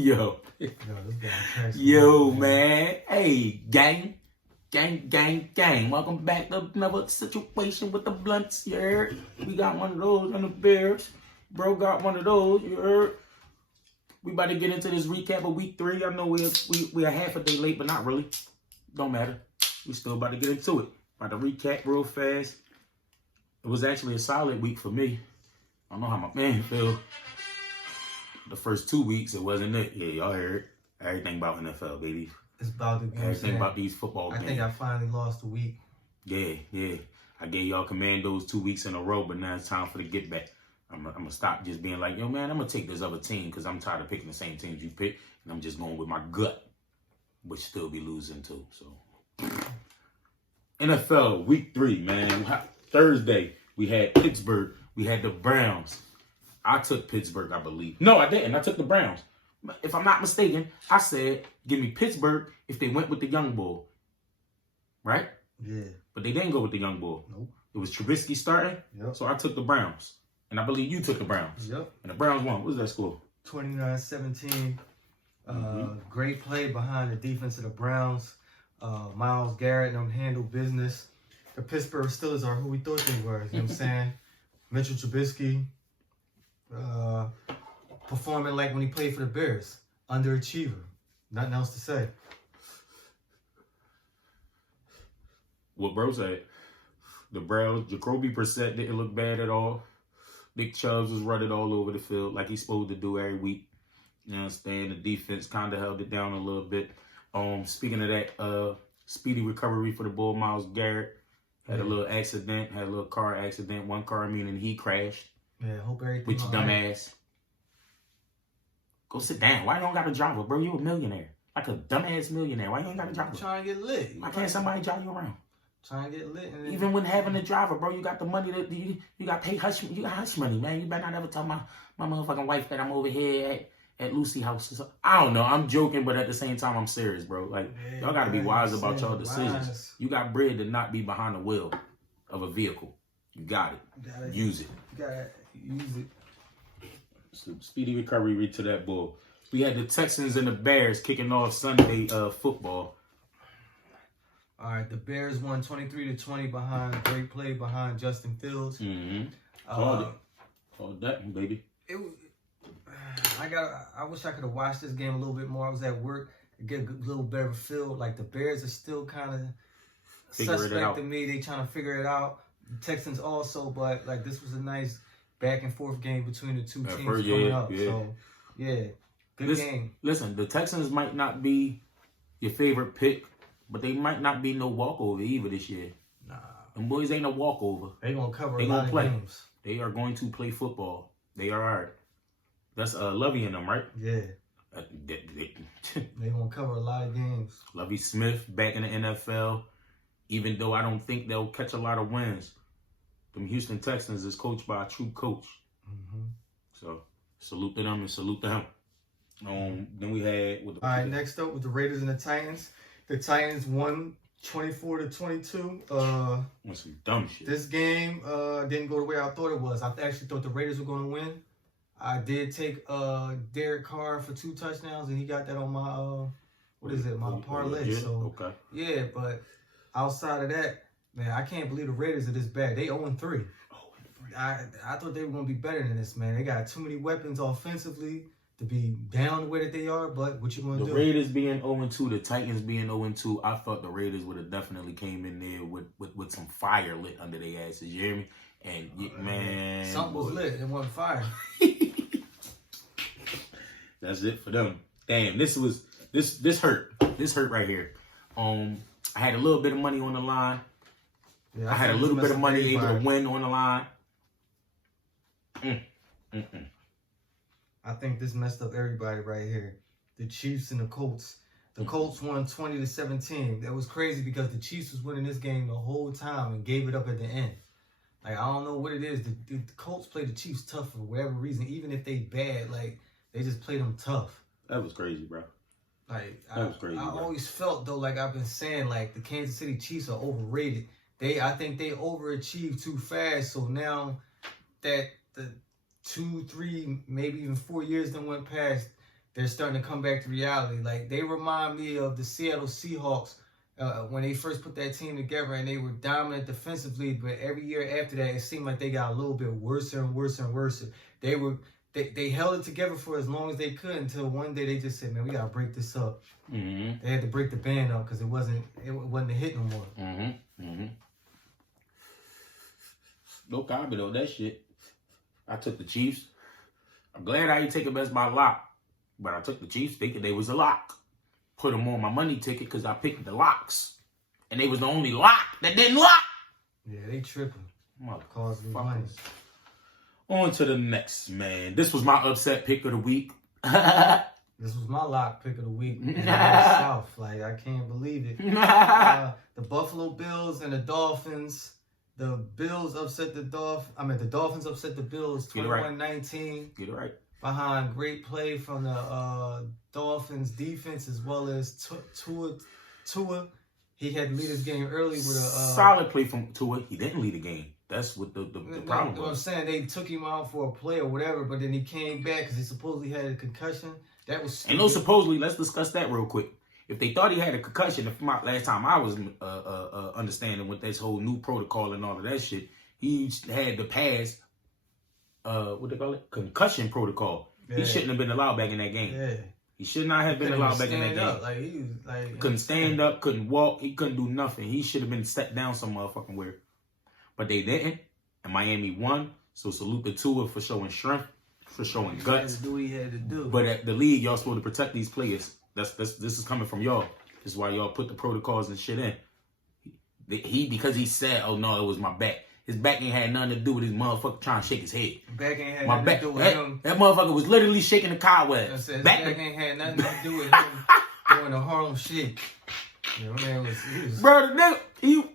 Yo. Yo, this guy cracks me Yo, up, man. Hey, gang. Gang. Welcome back to another situation with the Bluntz, you heard? We got one of those on the Bears. Bro got one of those, you heard? We about to get into this recap of week 3. I know we're half a day late, but not really. Don't matter. We still about to get into it. About to recap real fast. It was actually a solid week for me. I don't know how my man feel. The first 2 weeks, it wasn't it. Yeah, y'all heard everything about NFL, baby. It's about the Everything about these football games. I think I finally lost a week. Yeah. I gave y'all Commandos 2 weeks in a row, but now it's time for the get back. I'm gonna stop just being like, yo, man, I'm gonna take this other team because I'm tired of picking the same teams you pick, and I'm just going with my gut, which still be losing too. So, NFL week 3, man. Thursday we had Pittsburgh. We had the Browns. I took Pittsburgh, I believe. No, I didn't. I took the Browns. If I'm not mistaken, I said, give me Pittsburgh if they went with the young bull. Right? Yeah. But they didn't go with the young bull. Nope. It was Trubisky starting. Yep. So I took the Browns. And I believe you took the Browns. Yep. And the Browns won. What was that score? 29-17. Great play behind the defense of the Browns. Myles Garrett and them handled business. The Pittsburgh Steelers are who we thought they were. You know what I'm saying? Mitchell Trubisky performing like when he played for the Bears. Underachiever. Nothing else to say. What bro said. The Browns, Jacoby Brissett didn't look bad at all. Nick Chubbs was running all over the field like he's supposed to do every week. You know what I'm saying? The defense kind of held it down a little bit. Speaking of that, speedy recovery for the Bull. Myles Garrett had a little accident, had a little car accident. One car meaning he crashed. Yeah, hope everything With your dumb ass. Go sit down. Why you don't got a driver, bro? You a millionaire. Like a dumbass millionaire. Why you ain't got a driver? I'm trying to get lit. Why can't somebody drive you around? Trying to get lit. And Even when having a driver, bro, you got the money that you got paid hush. You got hush money, man. You better not ever tell my motherfucking wife that I'm over here at Lucy house. So, I don't know. I'm joking, but at the same time, I'm serious, bro. Like, y'all got to be wise about y'all decisions. You got bread to not be behind the wheel of a vehicle. You got it. Use it. You got to use it. So, speedy recovery to that bull. We had the Texans and the Bears kicking off Sunday football. All right, the Bears won 23-20 behind great play behind Justin Fields. Called that, baby. I wish I could have watched this game a little bit more. I was at work to get a little better feel. Like the Bears are still kind of suspect to me. They trying to figure it out. The Texans also, but like this was a nice back and forth game between the two teams coming up. So yeah, good game. Listen, the Texans might not be your favorite pick, but they might not be no walkover either this year. Nah. Them boys ain't no walkover. They gonna cover a lot of games. They are going to play football. They are all right. That's Lovey and them, right? Yeah. They gonna cover a lot of games. Lovey Smith back in the NFL. Even though I don't think they'll catch a lot of wins, them Houston Texans is coached by a true coach. So salute to them and salute to him. Then we had all right. Next up with the Raiders and the Titans. The Titans won 24-22. That's some dumb shit. This game didn't go the way I thought it was. I actually thought the Raiders were going to win. I did take Derek Carr for 2 touchdowns, and he got that on my my parlay. So okay. Yeah, but outside of that, man, I can't believe the Raiders are this bad. They 0-3. I thought they were going to be better than this, man. They got too many weapons offensively to be down the way that they are, but what you gonna do? The Raiders being 0-2, the Titans being 0-2, I thought the Raiders would have definitely came in there with some fire lit under their asses. You hear me? And man, something was lit. It wasn't fire. That's it for them. Damn, this hurt. This hurt right here. I had a little bit of money on the line. Yeah, I had a little bit of money able to win on the line. I think this messed up everybody right here. The Chiefs and the Colts. The Colts won 20-17. That was crazy because the Chiefs was winning this game the whole time and gave it up at the end. Like, I don't know what it is. The Colts play the Chiefs tough for whatever reason. Even if they bad, like, they just play them tough. That was crazy, bro. Like, that was crazy, I always felt, though, like I've been saying, like, the Kansas City Chiefs are overrated. I think they overachieved too fast. So now that the 2, 3, maybe even 4 years then went past, they're starting to come back to reality. Like, they remind me of the Seattle Seahawks when they first put that team together, and they were dominant defensively, but every year after that, it seemed like they got a little bit worse and worse and worse. They held it together for as long as they could until one day they just said, man, we got to break this up. Mm-hmm. They had to break the band up because it wasn't a hit no more. Mm-hmm. Mm-hmm. No comment on that shit. I took the Chiefs. I'm glad I didn't take them as my lock, but I took the Chiefs thinking they was a lock. Put them on my money ticket because I picked the locks, and they was the only lock that didn't lock. Yeah, they tripping. Motherfuckers. On to the next, man. This was my upset pick of the week. This was my lock pick of the week. South, like, I can't believe it. The Buffalo Bills and the Dolphins. The Bills upset the Dolphins. The Dolphins upset the Bills 21-19. Get it right. Behind great play from the Dolphins defense as well as Tua. He had to lead his game early with a solid play from Tua. He didn't lead the game. That's what the problem was. I'm saying, they took him out for a play or whatever, but then he came back because he supposedly had a concussion. That was stupid. And no, supposedly, let's discuss that real quick. If they thought he had a concussion, last time I was understanding with this whole new protocol and all of that shit, he had to pass what they call it, concussion protocol. Yeah. He shouldn't have been allowed back in that game. Yeah. He should not have been allowed back in that game. Like, he was like, couldn't stand up, couldn't walk, he couldn't do nothing. He should have been set down some motherfucking where. But they didn't, and Miami won. So salute the Tua for showing strength, for showing guts. He had to do what he had to do. But at the league, y'all supposed to protect these players. This is coming from y'all. This is why y'all put the protocols and shit in. Because he said, oh no, it was my back. His back ain't had nothing to do with his motherfucker trying to shake his head. Back ain't had nothing to do with him. That motherfucker was literally shaking the cobwebs. His back ain't had nothing to do with him doing the Harlem Shake. You know, man, he was... Bro, the nigga,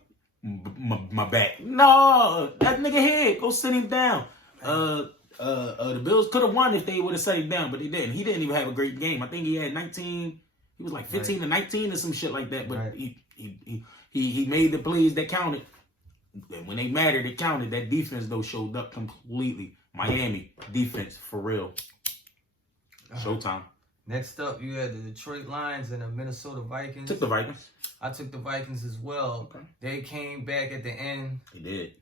my back. No, that nigga head. Go sit him down. The Bills could have won if they would have set him down, but they didn't. He didn't even have a great game. I think he had 19. He was like 15 to 19 or some shit like that. But he made the plays that counted. And when they mattered, it counted. That defense though showed up completely. Miami defense for real. Showtime. Next up, you had the Detroit Lions and the Minnesota Vikings. Took the Vikings. I took the Vikings as well. Okay. They came back at the end. They did.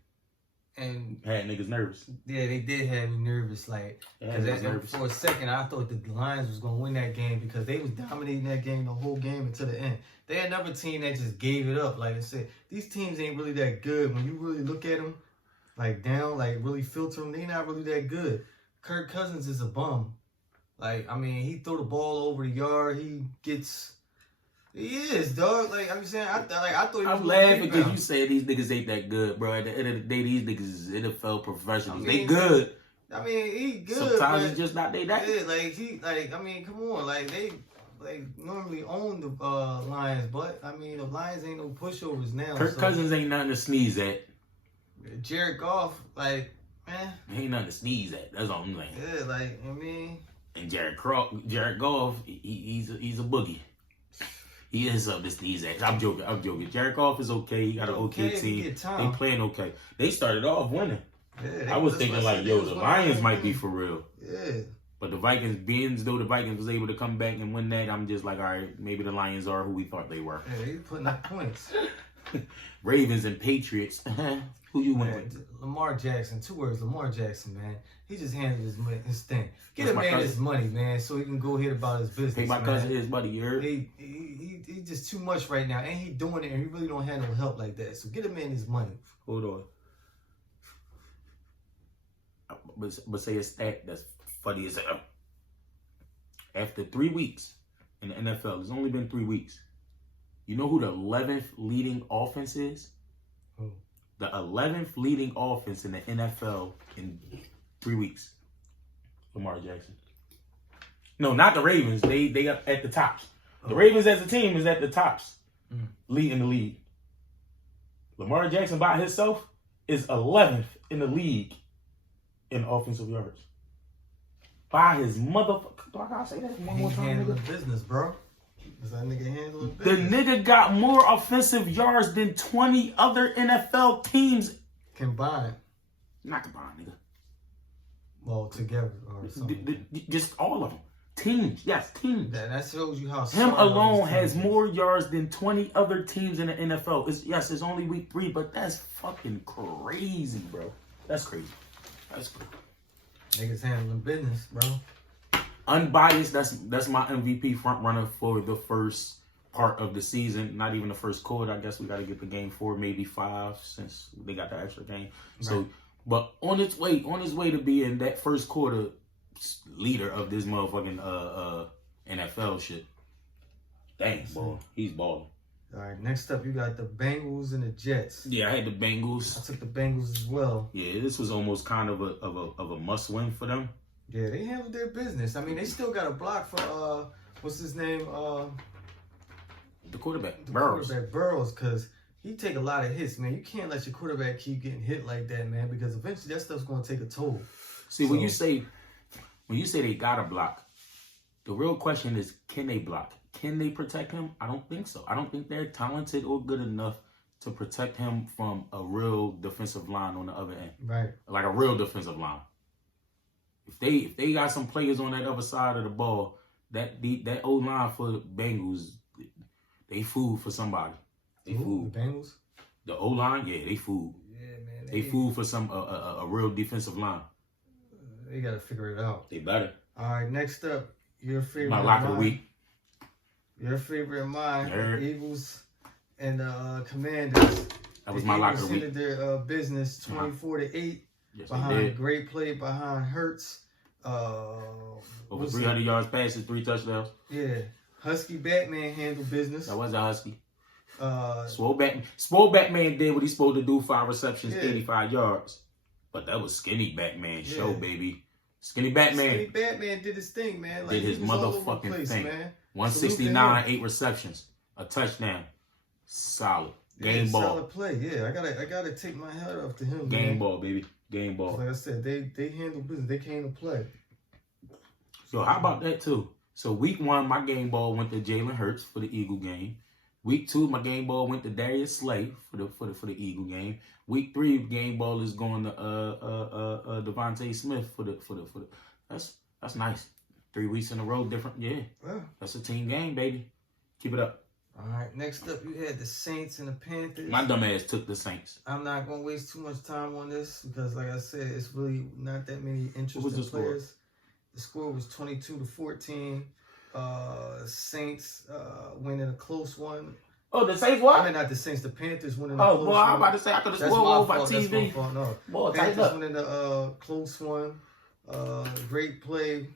And had niggas nervous. Yeah, they did have me nervous. Like, for a second, I thought the Lions was going to win that game because they was dominating that game the whole game until the end. They had another team that just gave it up. Like I said, these teams ain't really that good. When you really look at them, like down, like really filter them, they not really that good. Kirk Cousins is a bum. Like, I mean, he threw the ball over the yard. He is, dog. Like, I'm saying, I thought he was... I'm laughing because you say these niggas ain't that good, bro. At the end of the day, these niggas is NFL professionals. They good. I mean, he good. Sometimes it's just not they that. Yeah, I mean, come on. Like, they normally own the Lions, but, I mean, the Lions ain't no pushovers now. Kirk Cousins ain't nothing to sneeze at. Jared Goff, like, man. Ain't nothing to sneeze at. That's all I'm saying. Yeah, like, I mean... And Jared Goff, he's a boogie. He is something to sneeze at. I'm joking. Jared Goff is okay. He got an okay team. They playing okay. They started off winning. Yeah, I was thinking like, yo, the Lions might be for real. Yeah. But the Vikings, though the Vikings was able to come back and win that, I'm just like, all right, maybe the Lions are who we thought they were. Yeah, they putting up points. Ravens and Patriots. Who you went with? Lamar Jackson. 2 words, Lamar Jackson, man. He just handled his thing. Get a man his money, man, so he can go ahead about his business. Pay my cousin his money, you heard? He just too much right now, and he doing it, and he really don't have no help like that. So get a man his money. Hold on. But say a stat that's funny as hell. After 3 weeks in the NFL, it's only been 3 weeks. You know who the 11th leading offense is? Who? The 11th leading offense in the NFL in 3 weeks. Lamar Jackson. No, not the Ravens. They up at the tops. The Ravens as a team is at the tops, leading the league. Lamar Jackson by himself is 11th in the league in offensive yards. By his motherfucker. Do I gotta say that one more time? Handling business, bro. Is that nigga handling business? The nigga got more offensive yards than 20 other NFL teams combined. Not combined, nigga. Well, together or something. Just all of them. Teams, yes, teams. That shows you how Him smart alone these has teams is. more yards than 20 other teams in the NFL. It's only week 3, but that's fucking crazy, bro. That's crazy. That's crazy. Niggas handling business, bro. Unbiased, that's my MVP front runner for the first part of the season. Not even the first quarter. I guess we got to get the game 4, maybe 5, since they got the extra game. Right. So, but on its way to being that first quarter leader of this motherfucking NFL shit. Dang, boy, he's balling. All right, next up you got the Bengals and the Jets. Yeah, I had the Bengals. I took the Bengals as well. Yeah, this was almost kind of a must win for them. Yeah, they handled their business. I mean, they still got a block for what's his name? The quarterback, Burrows. Because he take a lot of hits, man. You can't let your quarterback keep getting hit like that, man, because eventually that stuff's gonna take a toll. See, when you say they got to block, the real question is, can they block? Can they protect him? I don't think so. I don't think they're talented or good enough to protect him from a real defensive line on the other end. Right. Like a real defensive line. If they got some players on that other side of the ball, that O-line for the Bengals, they food for somebody. They food. The Bengals? The O-line, yeah, they food. Yeah, man. They food for some a real defensive line. They got to figure it out. They better. All right, next up, your favorite. My lock of the week. Your favorite of mine, the Eagles and Commanders. That was my lock of the week. Ended their business 24-8 yes, behind great play behind Hurts. Over 300 yards passes, 3 touchdowns. Yeah, Husky Batman handled business. That was a Husky. Swole Batman did what he's supposed to do, 5 receptions, 85 yards. But that was Skinny Batman show, baby. Skinny Batman did his thing, man. Like, did his motherfucking thing. Man. 169, 8 receptions, a touchdown. Solid. Game ball. Solid play, yeah. I gotta take my hat off to him. Game ball, baby. Game ball. Like I said, they handled business. They came to play. So how about that too? So week 1, my game ball went to Jalen Hurts for the Eagle game. Week 2, my game ball went to Darius Slay for the Eagle game. Week 3, game ball is going to Devontae Smith for the. That's nice. 3 weeks in a row, different. Yeah, that's a team game, baby. Keep it up. All right. Next up, you had the Saints and the Panthers. My dumb ass took the Saints. I'm not gonna waste too much time on this because, like I said, it's really not that many interesting players. The score was 22-14. Saints winning a close one. Oh, the Saints what? I mean, not the Saints. The Panthers winning a close one. Oh, boy, I'm about to say I could have scored over by TV. That's my fault. No. Boy, Panthers winning a close one. Great play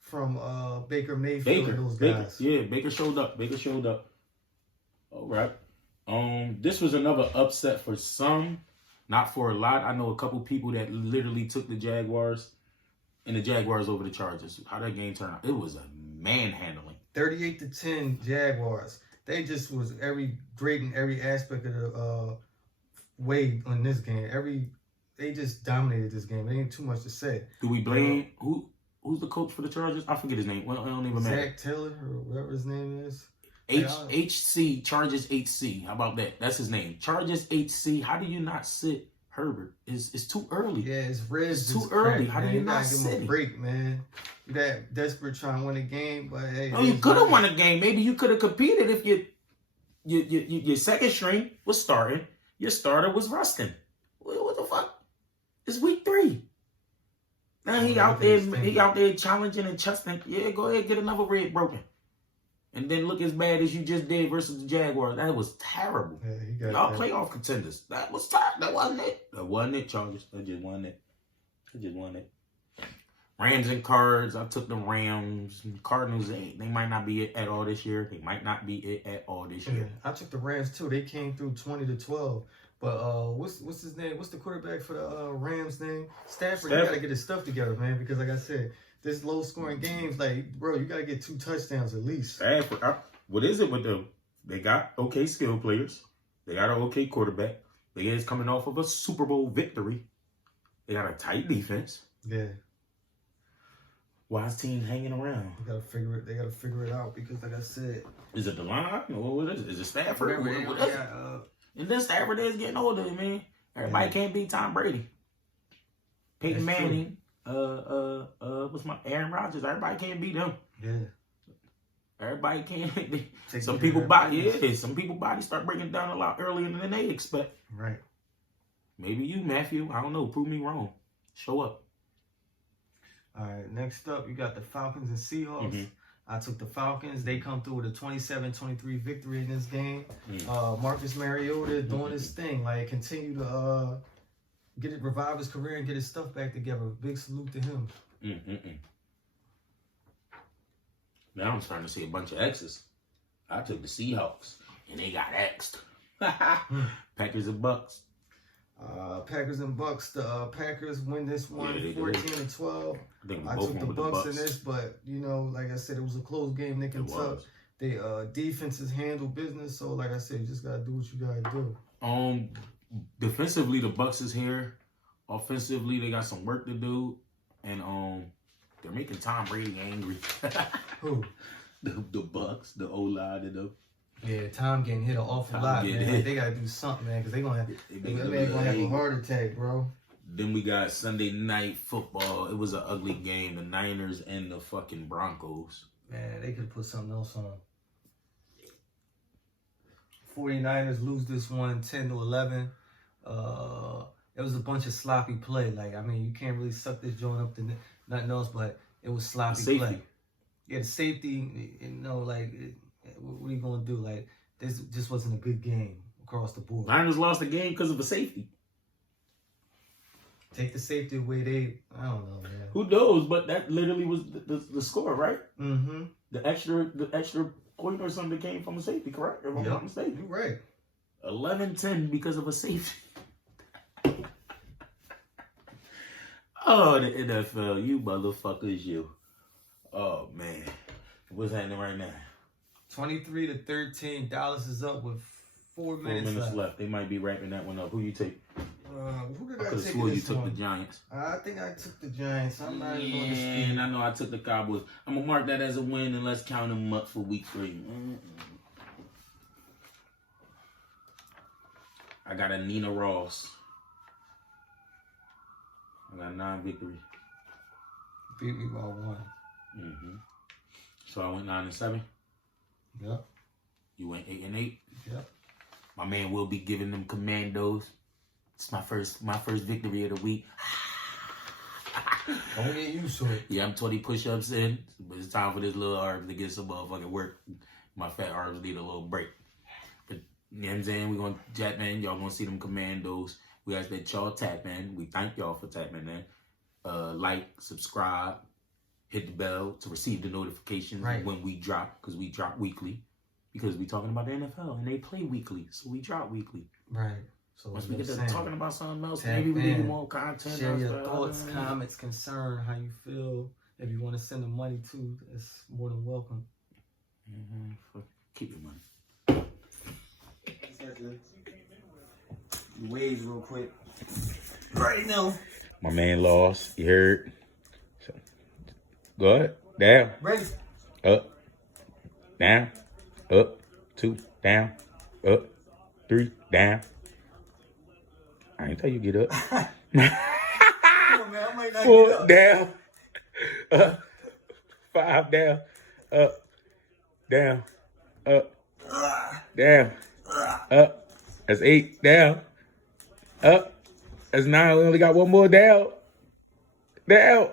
from Baker Mayfield and those guys. Baker showed up. All right. This was another upset for some, not for a lot. I know a couple people that literally took the Jaguars and the Jaguars over the Chargers. How that game turned out? It was a manhandling. 38-10 Jaguars. They just was great in every aspect of the way on this game. They just dominated this game. There ain't too much to say. Do we blame who's the coach for the Chargers? I forget his name. Well, I don't even matter. Zach Taylor or whatever his name is. HC, Chargers HC. How about that? That's his name. Chargers HC. How do you not sit Herbert? It's too early. Yeah, it's red. It's too early. How do you not sit give him a break, man? You that desperate trying to win a game, but hey. No, you could have won a game. Maybe you could have competed if your second string was starting. Your starter was rusting. What the fuck? It's week 3. Now he out there challenging and chesting. Yeah, go ahead, get another rib broken. And then look as bad as you just did versus the Jaguars. That was terrible. Yeah, y'all playoff contenders. That was terrible. That wasn't it. That wasn't it, Chargers. That just wasn't it. Rams and Cards. I took the Rams. Cardinals, they might not be it at all this year. Yeah, I took the Rams too. They came through 20-12. But what's his name? What's the quarterback for the Rams name? Stafford. You gotta get his stuff together, man. Because like I said, this low scoring games, like bro, you gotta get 2 touchdowns at least. Stafford. What is it with them? They got okay skill players. They got an okay quarterback. They is coming off of a Super Bowl victory. They got a tight defense. Yeah. Why is team hanging around? They gotta figure it out because, like I said, is it the line? Or what is it? Is it Stafford? And then Stafford is getting older, man. Everybody can't beat Tom Brady. Peyton Manning what's my Aaron Rodgers? Everybody can't beat him. Yeah. Everybody can't. Take Some care people of body, their business. some people body start breaking down a lot earlier than they expect. Right. Maybe you, Matthew. I don't know. Prove me wrong. Show up. All right. Next up, you got the Falcons and Seahawks. Mhm. I took the Falcons. They come through with a 27-23 victory in this game. Mm. Marcus Mariota doing his thing, like continue to revive his career and get his stuff back together. Big salute to him. Now I'm starting to see a bunch of X's. I took the Seahawks, and they got X'd. Packers and Bucks. Packers and Bucks. The Packers win this one, Yeah, 14-12. I I took the Bucks in this, but you know, like I said, it was a close game. They can tuck. They defenses handle business, so like I said, you just gotta do what you gotta do. Defensively, the Bucks is here. Offensively, they got some work to do, and they're making Tom Brady angry. Who? The Bucks, the O-line of them. Yeah, Tom getting hit an awful lot, man. They gotta do something, man, because that man gonna have a heart attack, bro. Then we got Sunday Night Football. It was an ugly game. The Niners and the fucking Broncos. Man, they could put something else on. 49ers lose this one 10-11. It was a bunch of sloppy play. Like, I mean, you can't really suck this joint up to nothing else, but it was sloppy play. Yeah, the safety, you know, like, what are you going to do? Like, this just wasn't a good game across the board. Niners lost the game because of a safety. Take the safety away, I don't know, man. Who knows? But that literally was the score, right? Mm-hmm. The extra point or something that came from a safety, correct? If I'm not mistaken. You're right. 11-10 because of a safety. Oh, the NFL, you motherfuckers, you. Oh, man. What's happening right now? 23-13. Dallas is up with 4 minutes, left. They might be wrapping that one up. Who you take? Who did I could have swore you took the Giants. I think I took the Giants. I'm not even going to And I know I took the Cowboys. I'm going to mark that as a win, and let's count them up for week 3. I got a Nina Ross. I got 9 victories. Beat me by 1. So I went 9-7. Yep. You went 8-8. Yep. My man will be giving them commandos. It's my first victory of the week. Don't get used to it. Yeah, I'm 20 push-ups in, but it's time for this little arm to get some motherfucking work. My fat arms need a little break. But you know what I'm saying? We're going to tap in. Y'all going to see them commandos. We ask that y'all tap in. We thank y'all for tapping in. Like, subscribe, hit the bell to receive the notifications when we drop, because we drop weekly. Because we talking about the NFL and they play weekly, so we drop weekly. Right. So once we get to talking about something else, tap maybe we in. do more content. Share your thoughts, comments, concern, how you feel. If you want to send them money too, it's more than welcome. Keep your money. Waves real quick. Right now. My man lost. You heard? So, go ahead. Down. Ready. Up. Down. Up. 2. Down. Up. 3. Down. I ain't tell you get up. Come on, man. I might not 4 get up. down. Up. 5 down. Up. Down. Up. Down. Up. That's 8 down. Up. That's 9. We only got one more down. Down.